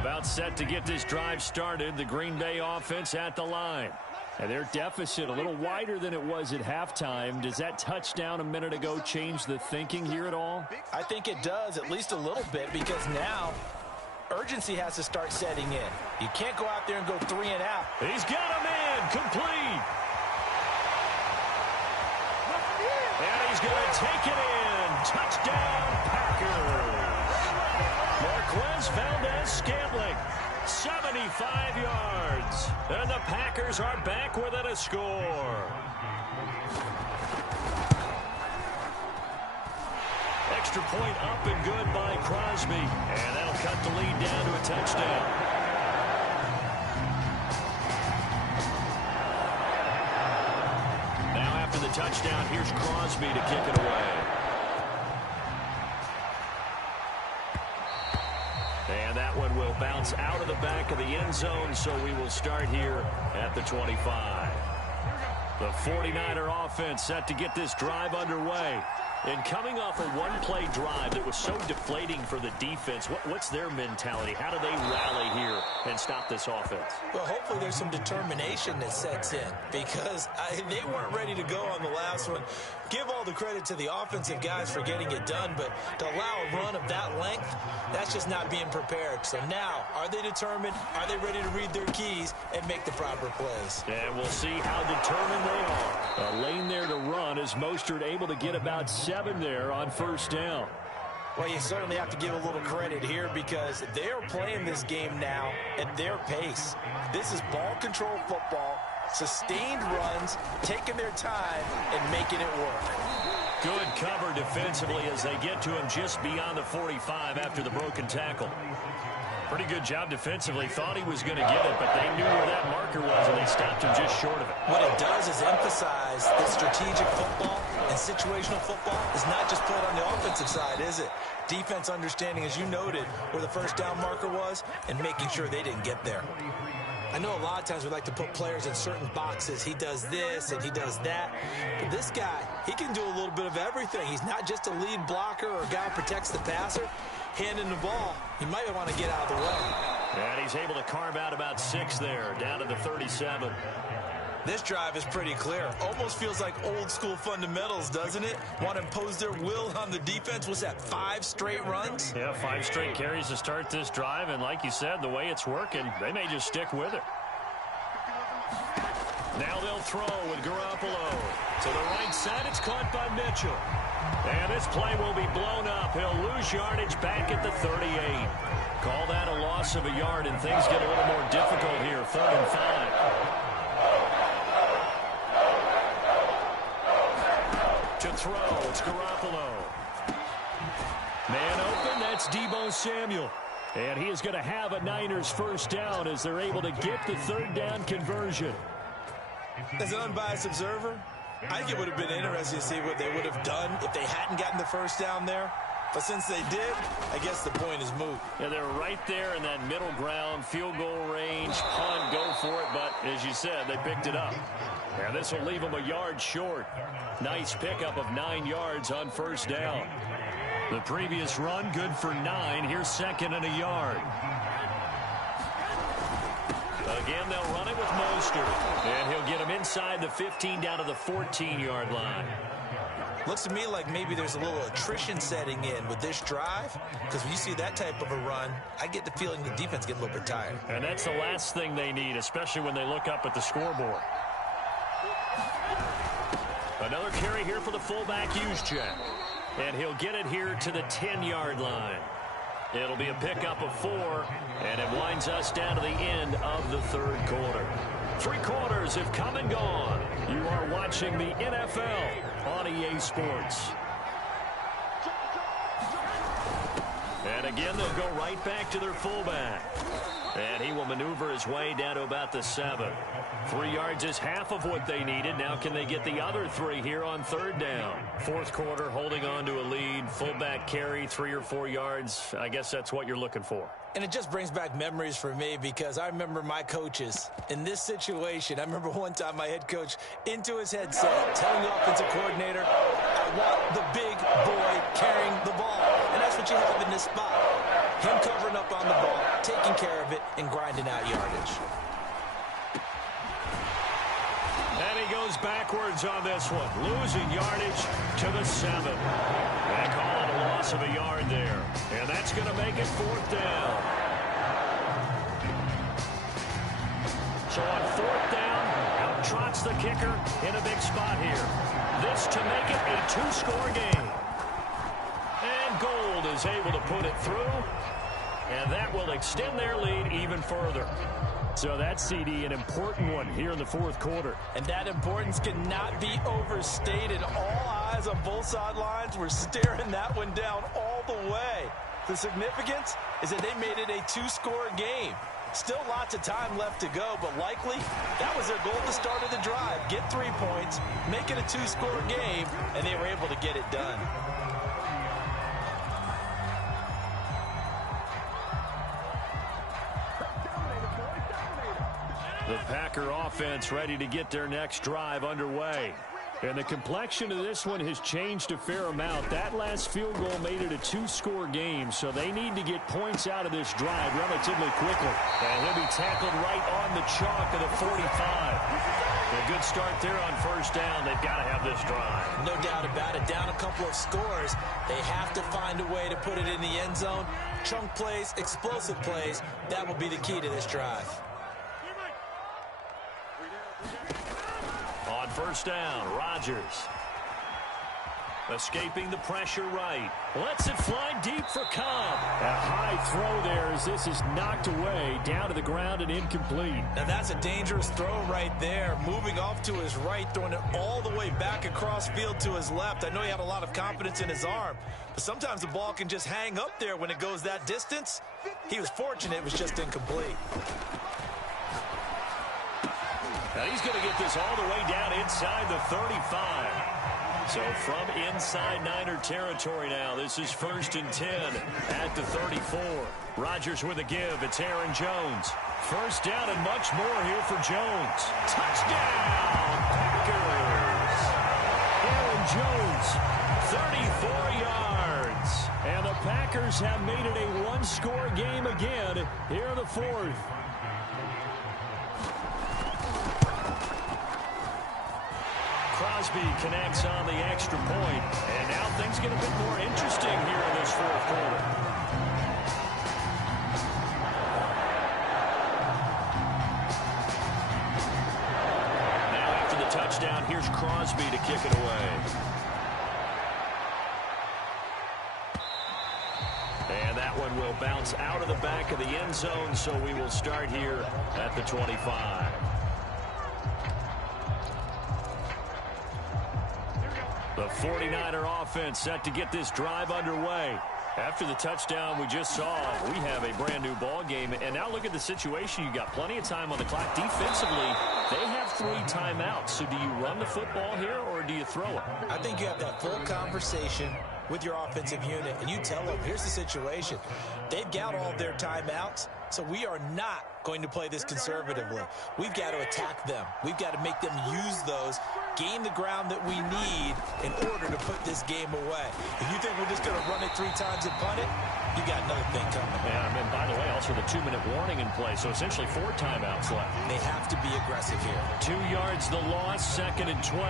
About set to get this drive started. The Green Bay offense at the line. And their deficit a little wider than it was at halftime. Does that touchdown a minute ago change the thinking here at all? I think it does, at least a little bit, because now urgency has to start setting in. You can't go out there and go 3 and out. He's got him in. Complete. And he's going to take it in. Touchdown, Packers. Marquez Valdez-Scantling, 75 yards. And the Packers are back within a score. Extra point up and good by Crosby. And that'll cut the lead down to a touchdown. Now after the touchdown, here's Crosby to kick it away. And that one will bounce out of the back of the end zone, so we will start here at the 25. The 49er offense set to get this drive underway. And coming off a one-play drive that was so deflating for the defense, what's their mentality? How do they rally here and stop this offense? Well, hopefully there's some determination that sets in, because they weren't ready to go on the last one. Give all the credit to the offensive guys for getting it done, but to allow a run of that length, that's just not being prepared. So now, are they determined? Are they ready to read their keys and make the proper plays? And we'll see how determined they are. A lane there to run as Mostert able to get about 7 there on first down. Well, you certainly have to give a little credit here, because they're playing this game now at their pace. This is ball control football, sustained runs, taking their time and making it work. Good cover defensively as they get to him just beyond the 45 after the broken tackle. Pretty good job defensively. Thought he was going to get it, but they knew where that marker was, and they stopped him just short of it. What it does is emphasize that strategic football and situational football is not just played on the offensive side, is it? Defense understanding, as you noted, where the first down marker was and making sure they didn't get there. I know a lot of times we like to put players in certain boxes. He does this and he does that. But this guy, he can do a little bit of everything. He's not just a lead blocker or a guy who protects the passer. Handing the ball, he might want to get out of the way. And he's able to carve out about 6 there, down to the 37. This drive is pretty clear. Almost feels like old school fundamentals, doesn't it? Want to impose their will on the defense. Was that 5 straight runs? Yeah, 5 straight carries to start this drive. And like you said, the way it's working, they may just stick with it. Now they'll throw with Garoppolo. To the right side, it's caught by Mitchell. And this play will be blown up. He'll lose yardage back at the 38. Call that a loss of a yard, and things get a little more difficult here. 3rd and 5. To throw, it's Garoppolo. Man open, that's Deebo Samuel. And he is going to have a Niners first down as they're able to get the 3rd down conversion. As an unbiased observer, I think it would have been interesting to see what they would have done if they hadn't gotten the first down there. But since they did, I guess the point is moot. Yeah, they're right there in that middle ground, field goal range, punt, go for it. But as you said, they picked it up. And this will leave them a yard short. Nice pickup of 9 yards on first down. The previous run, good for 9. Here's 2nd and a yard. Again, they'll run it with Mostert. And he'll get him inside the 15 down to the 14-yard line. Looks to me like maybe there's a little attrition setting in with this drive, because when you see that type of a run, I get the feeling the defense get a little bit tired. And that's the last thing they need, especially when they look up at the scoreboard. Another carry here for the fullback, Juszczyk. And he'll get it here to the 10-yard line. It'll be a pickup of 4, and it winds us down to the end of the 3rd quarter. 3 quarters have come and gone. You are watching the NFL on EA Sports. And again, they'll go right back to their fullback. And he will maneuver his way down to about the 7. 3 yards is half of what they needed. Now can they get the other 3 here on 3rd down? 4th quarter, holding on to a lead. Fullback carry, 3 or 4 yards. I guess that's what you're looking for. And it just brings back memories for me, because I remember my coaches in this situation. I remember one time my head coach into his headset telling the offensive coordinator, I want the big boy carrying the ball. And that's what you have in this spot. Him covering up on the ball, taking care of it and grinding out yardage. And he goes backwards on this one, losing yardage to the 7. They call it a loss of a yard there. And that's going to make it 4th down. So on 4th down, out trots the kicker in a big spot here. This to make it a 2-score game. And Gold is able to put it through. And that will extend their lead even further. So that's, CD, an important one here in the 4th quarter. And that importance cannot be overstated. All eyes on both sidelines were staring that one down all the way. The significance is that they made it a 2-score game. Still lots of time left to go, but likely that was their goal at the start of the drive. Get 3 points, make it a 2-score game, and they were able to get it done. The Packer offense ready to get their next drive underway. And the complexion of this one has changed a fair amount. That last field goal made it a 2-score game, so they need to get points out of this drive relatively quickly. And he'll be tackled right on the chalk of the 45. A good start there on 1st down. They've got to have this drive. No doubt about it. Down a couple of scores. They have to find a way to put it in the end zone. Chunk plays, explosive plays. That will be the key to this drive. On 1st down, Rodgers. Escaping the pressure right. Lets it fly deep for Cobb. A high throw there as this is knocked away, down to the ground and incomplete. Now that's a dangerous throw right there. Moving off to his right, throwing it all the way back across field to his left. I know he had a lot of confidence in his arm, but sometimes the ball can just hang up there when it goes that distance. He was fortunate it was just incomplete. Now he's going to get this all the way down inside the 35. So from inside Niner territory now, this is 1st and 10 at the 34. Rodgers with a give. It's Aaron Jones. 1st down and much more here for Jones. Touchdown, Packers. Aaron Jones, 34 yards. And the Packers have made it a 1-score game again here in the 4th. Crosby connects on the extra point, and now things get a bit more interesting here in this 4th quarter. Now after the touchdown, here's Crosby to kick it away. And that one will bounce out of the back of the end zone, so we will start here at the 25. The 49er offense set to get this drive underway. After the touchdown we just saw, we have a brand new ball game. And now look at the situation. You got plenty of time on the clock. Defensively, they have 3 timeouts. So do you run the football here or do you throw it? I think you have that full conversation with your offensive unit, and you tell them, here's the situation. They've got all of their timeouts, so we are not going to play this conservatively. We've got to attack them. We've got to make them use those, gain the ground that we need in order to put this game away. If you think we're just going to run it 3 times and punt it, you got another thing coming. Yeah, and by the way, also the 2-minute warning in play, so essentially 4 timeouts left. They have to be aggressive here. 2 yards the loss, 2nd and 12.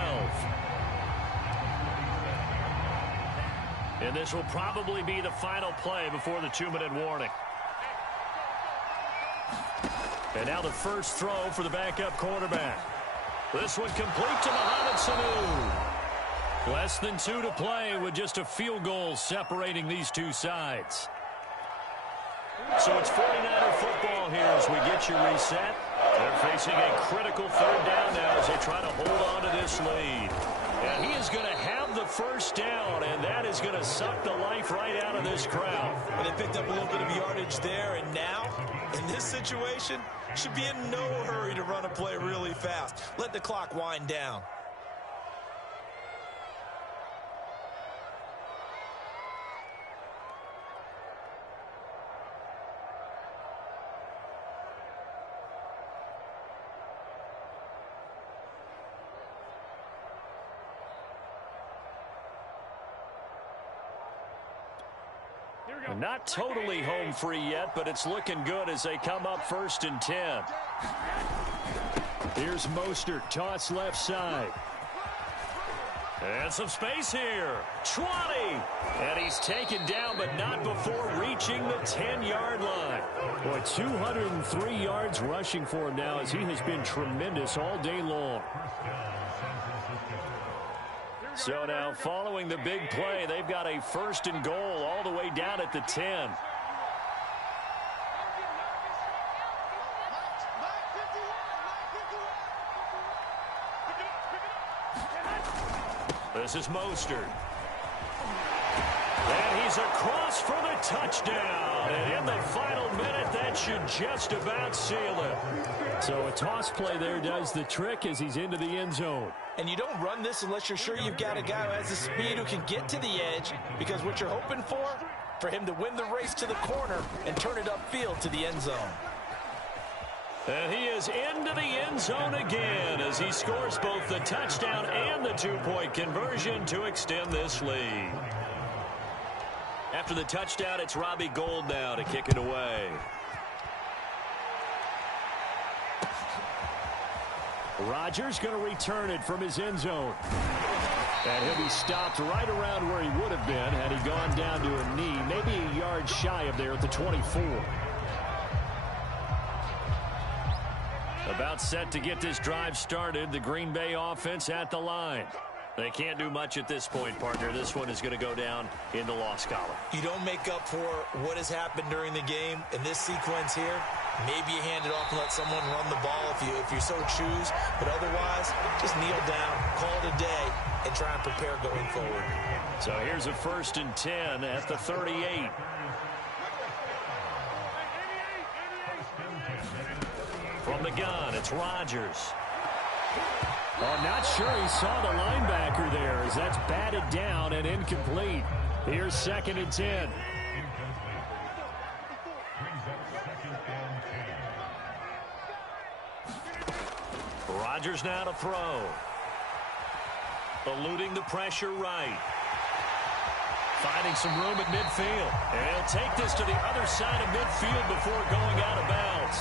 And this will probably be the final play before the 2-minute warning. And now the first throw for the backup quarterback. This one complete to Mohamed Sanu. Less than 2 to play with just a field goal separating these two sides. So it's 49er football here as we get you reset. They're facing a critical 3rd down now as they try to hold on to this lead. And he is going to have the first down, and that is going to suck the life right out of this crowd. And they picked up a little bit of yardage there, and now, in this situation, should be in no hurry to run a play really fast. Let the clock wind down. Not totally home free yet, but it's looking good as they come up 1st and 10. Here's Mostert, toss left side. And some space here. 20. And he's taken down, but not before reaching the 10-yard line. Boy, 203 yards rushing for him now as he has been tremendous all day long. So now following the big play, they've got a 1st and goal all the way down at the 10. This is Mostert. And he's across for the touchdown. And in the final minute, that should just about seal it. So a toss play there does the trick as he's into the end zone. And you don't run this unless you're sure you've got a guy who has the speed who can get to the edge, because what you're hoping for him to win the race to the corner and turn it upfield to the end zone. And he is into the end zone again as he scores both the touchdown and the 2-point conversion to extend this lead. After the touchdown, it's Robbie Gould now to kick it away. Rodgers going to return it from his end zone. And he'll be stopped right around where he would have been had he gone down to a knee, maybe a yard shy of there at the 24. About set to get this drive started, the Green Bay offense at the line. They can't do much at this point, partner. This one is going to go down in the loss column. You don't make up for what has happened during the game in this sequence here. Maybe you hand it off and let someone run the ball if you so choose. But otherwise, just kneel down, call it a day, and try and prepare going forward. So here's a 1st and 10 at the 38. From the gun, it's Rodgers. Oh, not sure he saw the linebacker there as that's batted down and incomplete. Here's 2nd and 10. Rodgers now to throw. Eluding the pressure right. Finding some room at midfield. And he'll take this to the other side of midfield before going out of bounds.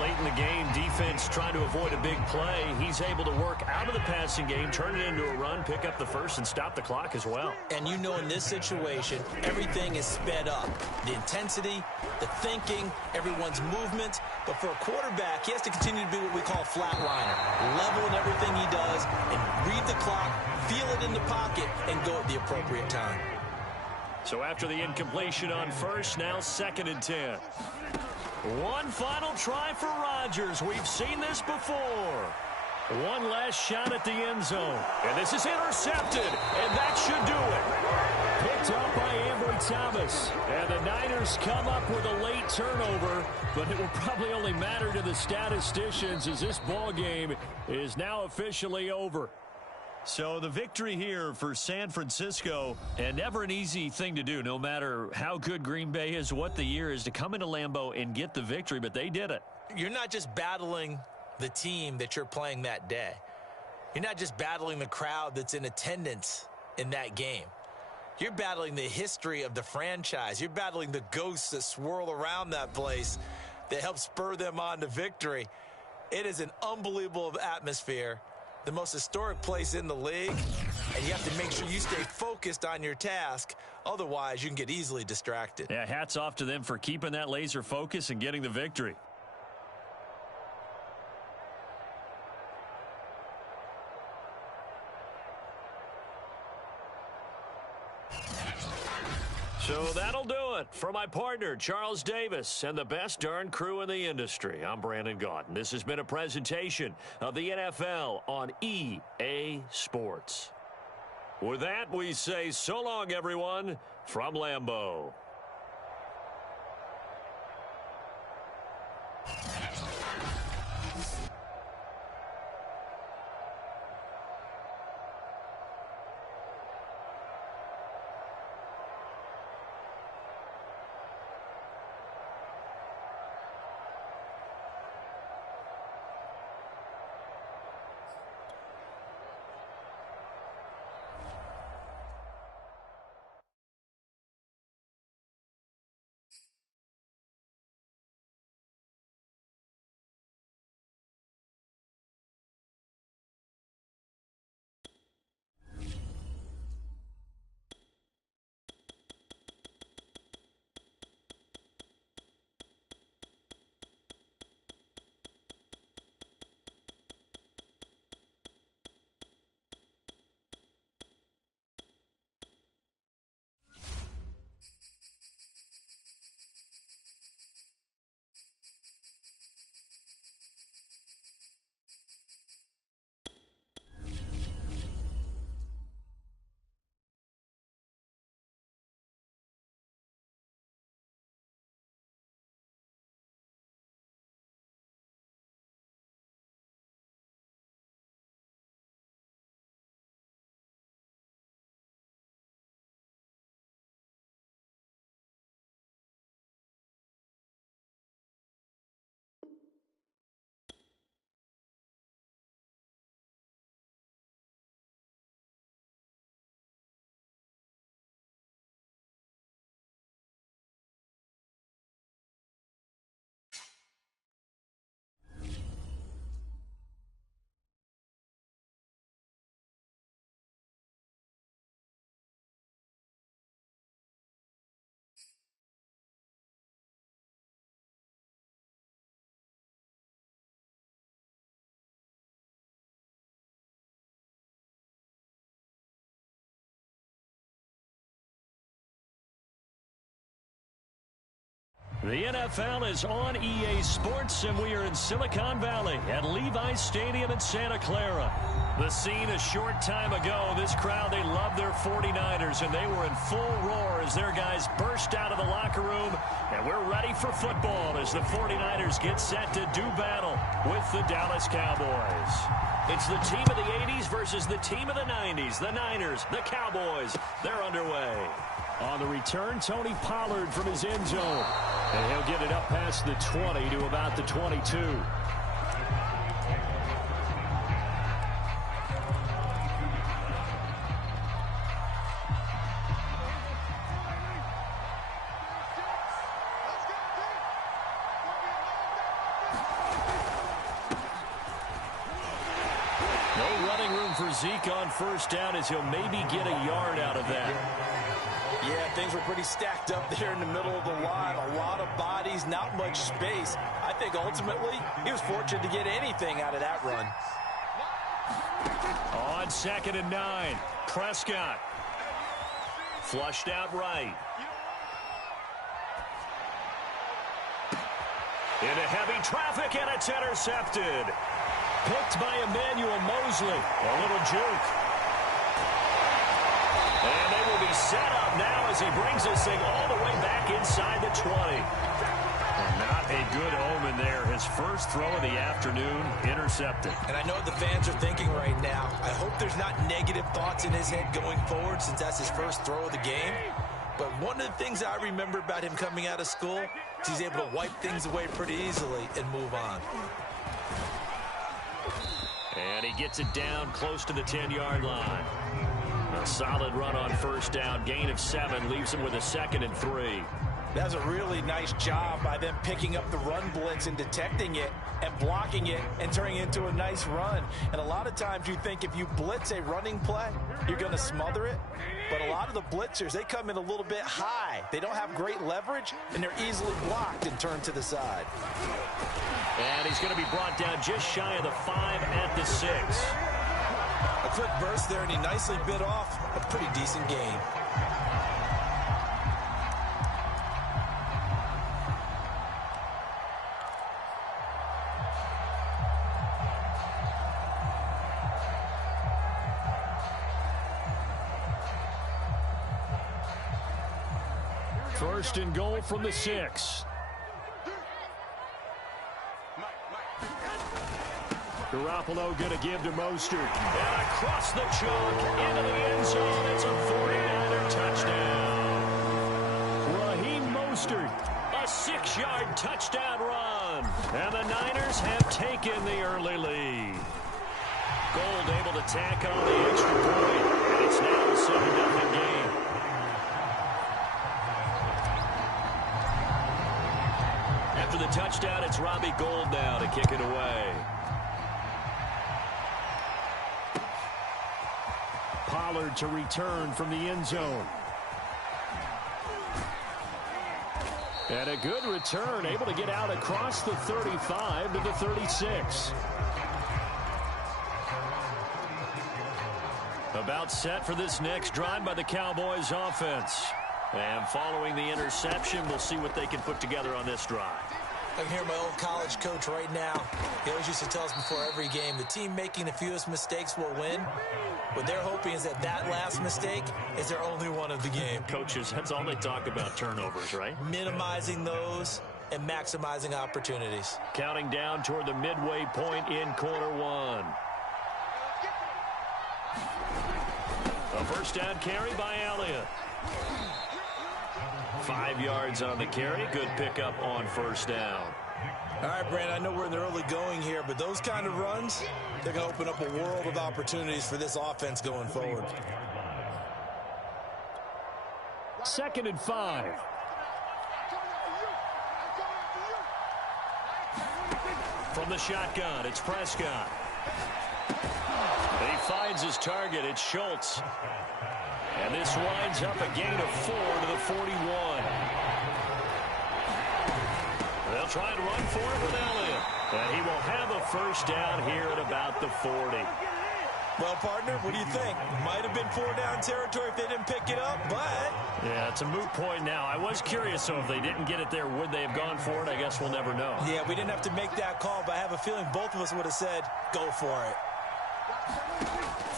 Late in the game, defense trying to avoid a big play. He's able to work out of the passing game, turn it into a run, pick up the first, and stop the clock as well. And you know in this situation, everything is sped up. The intensity, the thinking, everyone's movement. But for a quarterback, he has to continue to be what we call a flatliner. Level in everything he does and read the clock, feel it in the pocket, and go at the appropriate time. So after the incompletion on first, now 2nd and 10. One final try for Rodgers. We've seen this before. One last shot at the end zone. And this is intercepted. And that should do it. Picked up by Ambry Thomas. And the Niners come up with a late turnover. But it will probably only matter to the statisticians as this ball game is now officially over. So the victory here for San Francisco, and never an easy thing to do, no matter how good Green Bay is, what the year is, to come into Lambeau and get the victory, but they did it. You're not just battling the team that you're playing that day. You're not just battling the crowd that's in attendance in that game. You're battling the history of the franchise. You're battling the ghosts that swirl around that place that help spur them on to victory. It is an unbelievable atmosphere. The most historic place in the league, and you have to make sure you stay focused on your task. Otherwise, you can get easily distracted. Yeah, hats off to them for keeping that laser focus and getting the victory. So that'll do it for my partner, Charles Davis, and the best darn crew in the industry. I'm Brandon Gaudin. This has been a presentation of the NFL on EA Sports. With that, we say so long, everyone, from Lambeau. The NFL is on EA Sports, and we are in Silicon Valley at Levi's Stadium in Santa Clara. The scene a short time ago, this crowd, they love their 49ers, and they were in full roar as their guys burst out of the locker room, and we're ready for football as the 49ers get set to do battle with the Dallas Cowboys. It's the team of the 80s versus the team of the 90s. The Niners, the Cowboys, they're underway. On the return, Tony Pollard from his end zone. And he'll get it up past the 20 to about the 22. No running room for Zeke on first down as he'll maybe get a yard out of that. Yeah, things were pretty stacked up there in the middle of the line. A lot of bodies, not much space. I think ultimately he was fortunate to get anything out of that run. On 2nd and 9, Prescott. Flushed out right. Into heavy traffic, and it's intercepted. Picked by Emmanuel Mosley. A little juke. And they will be set up now as he brings this thing all the way back inside the 20. Not a good omen there. His first throw of the afternoon intercepted. And I know what the fans are thinking right now. I hope there's not negative thoughts in his head going forward since that's his first throw of the game. But one of the things I remember about him coming out of school is he's able to wipe things away pretty easily and move on. And he gets it down close to the 10-yard line. A solid run on first down. Gain of 7 leaves him with a 2nd and 3. That was a really nice job by them picking up the run blitz and detecting it and blocking it and turning it into a nice run. And a lot of times you think if you blitz a running play, you're going to smother it. But a lot of the blitzers, they come in a little bit high. They don't have great leverage, and they're easily blocked and turned to the side. And he's going to be brought down just shy of the 5 at the 6. A quick burst there, and he nicely bit off a pretty decent gain. First and goal from the 6. Garoppolo going to give to Mostert. And across the chunk into the end zone. It's a 49er touchdown. Raheem Mostert, a 6-yard touchdown run. And the Niners have taken the early lead. Gold able to tack on the extra point. And it's now a 7-0 game. After the touchdown, it's Robbie Gould now to kick it away. Pollard to return from the end zone. And a good return, able to get out across the 35 to the 36. About set for this next drive by the Cowboys offense. And following the interception, we'll see what they can put together on this drive. I can hear my old college coach right now. He always used to tell us before every game, the team making the fewest mistakes will win. What they're hoping is that that last mistake is their only one of the game. Coaches, that's all they talk about, turnovers, right? Minimizing those and maximizing opportunities. Counting down toward the midway point in quarter 1. A first down carry by Elliott. 5 yards on the carry. Good pickup on first down. All right, Brandon, I know we're in the early going here, but those kind of runs, they're going to open up a world of opportunities for this offense going forward. 2nd and 5. From the shotgun, it's Prescott. He finds his target. It's Schultz. And this winds up a gain of 4 to the 41. They'll try and run for it with Elliott. And he will have a first down here at about the 40. Well, partner, what do you think? Might have been 4-down territory if they didn't pick it up, but... Yeah, It's a moot point now. I was curious, so if they didn't get it there, would they have gone for it? I guess we'll never know. Yeah, we didn't have to make that call, but I have a feeling both of us would have said, go for it.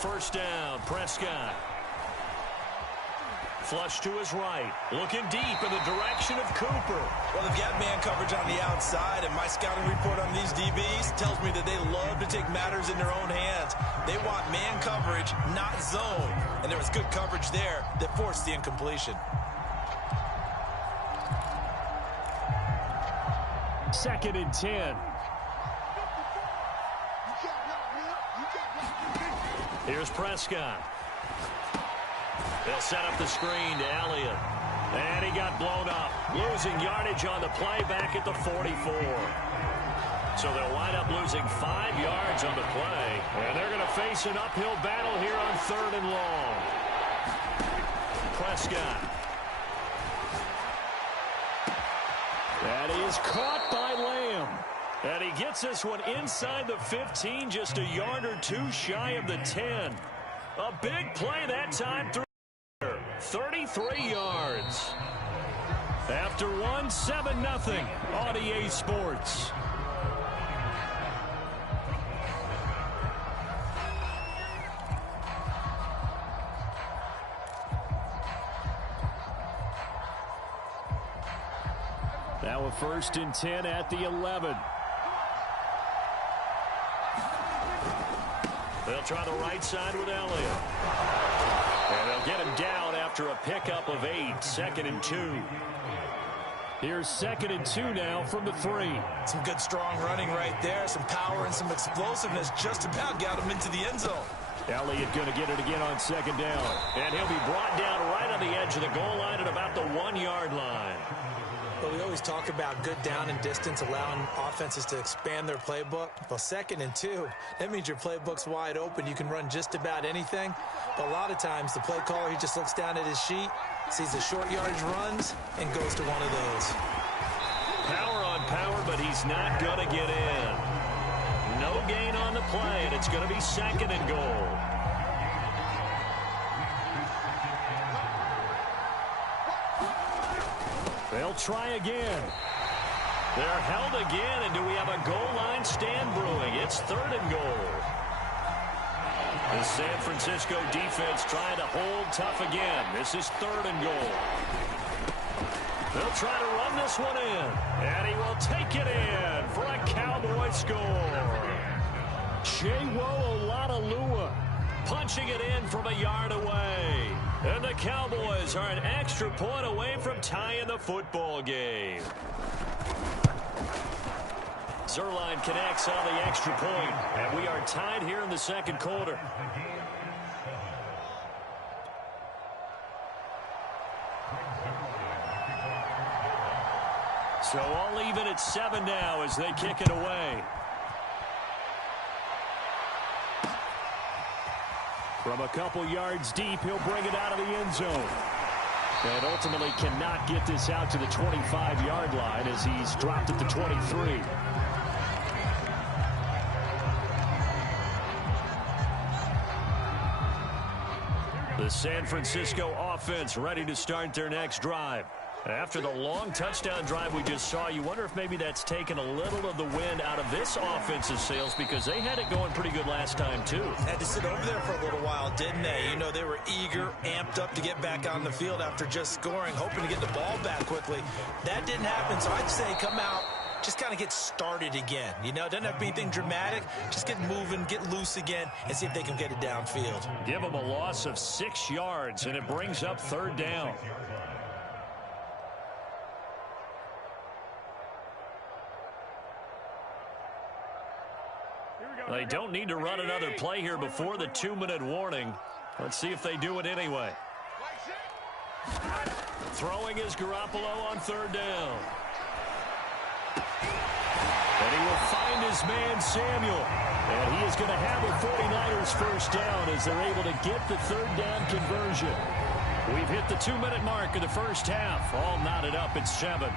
First down, Prescott. Flush to his right. Looking deep in the direction of Cooper. Well, they've got man coverage on the outside, and my scouting report on these DBs tells me that they love to take matters in their own hands. They want man coverage, not zone. And there was good coverage there that forced the incompletion. Second and 10. Here's Prescott. They'll set up the screen to Elliott. And he got blown up. Losing yardage on the play back at the 44. So they'll wind up losing 5 yards on the play. And they're going to face an uphill battle here on 3rd and long. Prescott. That is caught by Lamb. And he gets this one inside the 15, just a yard or two shy of the 10. A big play that time through 33 yards. After one, 7-0 on EA Sports. Now a 1st and 10 at the 11. They'll try the right side with Elliott. And they'll get him down after a pickup of 8. 2nd and 2. Here's 2nd and 2 now from the 3. Some good strong running right there. Some power and some explosiveness just about got him into the end zone. Elliott going to get it again on 2nd down. And he'll be brought down right on the edge of the goal line at about the 1-yard line. But we always talk about good down and distance, allowing offenses to expand their playbook. Well, 2nd and 2, that means your playbook's wide open. You can run just about anything. But a lot of times, the play caller, he just looks down at his sheet, sees the short yardage runs, and goes to one of those. Power on power, but he's not going to get in. No gain on the play, and it's going to be 2nd and goal. They'll try again. They're held again, and do we have a goal line stand brewing? It's 3rd and goal. The San Francisco defense trying to hold tough again. This is 3rd and goal. They'll try to run this one in, and he will take it in for a Cowboy score. Chewo Oladolua punching it in from a yard away. And the Cowboys are an extra point away from tying the football game. Zerline connects on the extra point, and we are tied here in the 2nd quarter. So all even at 7 now as they kick it away. From a couple yards deep, he'll bring it out of the end zone. And ultimately cannot get this out to the 25-yard line as he's dropped at the 23. The San Francisco offense ready to start their next drive. After the long touchdown drive we just saw, you wonder if maybe that's taken a little of the wind out of this offensive sails because they had it going pretty good last time, too. Had to sit over there for a little while, didn't they? You know, they were eager, amped up to get back on the field after just scoring, hoping to get the ball back quickly. That didn't happen, so I'd say come out, just kind of get started again. You know, it doesn't have to be anything dramatic. Just get moving, get loose again, and see if they can get it downfield. Give them a loss of 6 yards, and it brings up 3rd down. They don't need to run another play here before the 2-minute warning. Let's see if they do it anyway. Throwing is Garoppolo on 3rd down. And he will find his man Samuel. And he is going to have a 49ers first down as they're able to get the 3rd down conversion. We've hit the 2-minute mark of the first half. All knotted up at 7.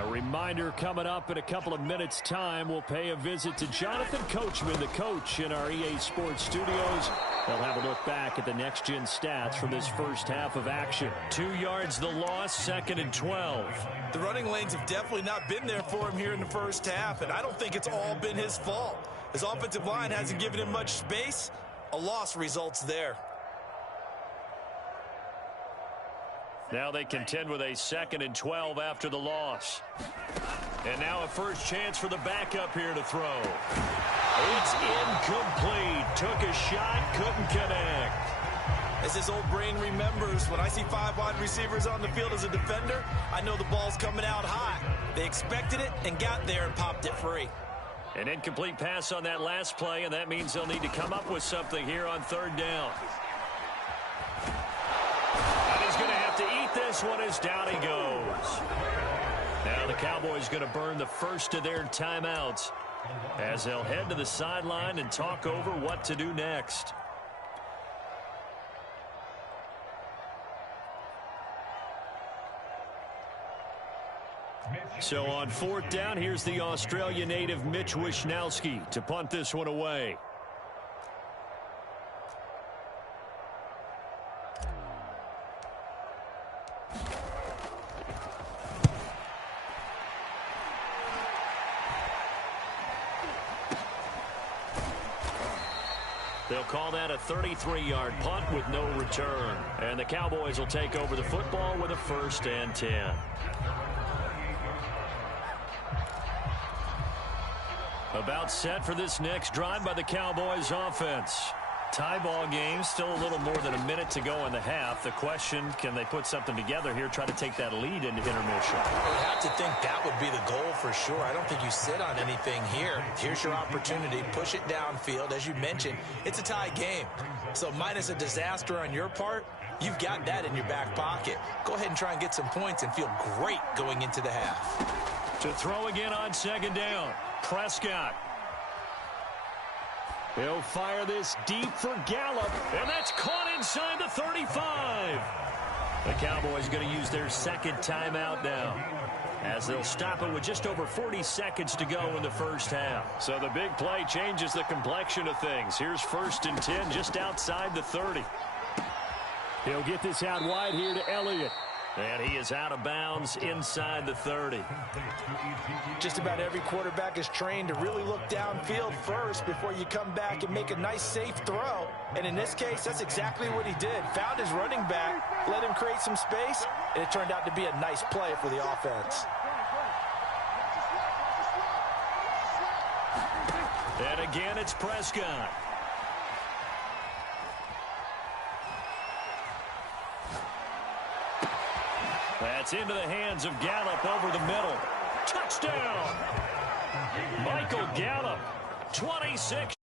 A reminder reminder, coming up in a couple of minutes' time, we'll pay a visit to Jonathan Coachman, the coach in our EA Sports studios. They'll have a look back at the next-gen stats from this first half of action. 2 yards the loss, 2nd and 12. The running lanes have definitely not been there for him here in the first half, and I don't think it's all been his fault. His offensive line hasn't given him much space. A loss results there. Now they contend with a 2nd and 12 after the loss. And now a first chance for the backup here to throw. It's incomplete. Took a shot, couldn't connect. As his old brain remembers, when I see 5 wide receivers on the field as a defender, I know the ball's coming out hot. They expected it and got there and popped it free. An incomplete pass on that last play, and that means they'll need to come up with something here on 3rd down. And he's going to have to eat this one as down he goes. Now the Cowboys going to burn the first of their timeouts as they'll head to the sideline and talk over what to do next. So on 4th down, here's the Australia native Mitch Wishnowsky to punt this one away. They'll call that a 33-yard punt with no return. And the Cowboys will take over the football with a 1st and 10. About set for this next drive by the Cowboys offense. Tie ball game, still a little more than a minute to go in the half. The question, can they put something together here, try to take that lead into intermission? I would have to think that would be the goal for sure. I don't think you sit on anything here. Here's your opportunity. Push it downfield. As you mentioned, it's a tie game. So minus a disaster on your part, you've got that in your back pocket. Go ahead and try and get some points and feel great going into the half. To throw again on 2nd down, Prescott. He'll fire this deep for Gallup, and that's caught inside the 35. The Cowboys going to use their 2nd timeout now, as they'll stop it with just over 40 seconds to go in the first half. So the big play changes the complexion of things. Here's 1st and 10 just outside the 30. He'll get this out wide here to Elliott. And he is out of bounds inside the 30. Just about every quarterback is trained to really look downfield first before you come back and make a nice, safe throw. And in this case, that's exactly what he did. Found his running back, let him create some space, and it turned out to be a nice play for the offense. And again, it's Prescott. That's into the hands of Gallup over the middle. Touchdown! Michael Gallup, 26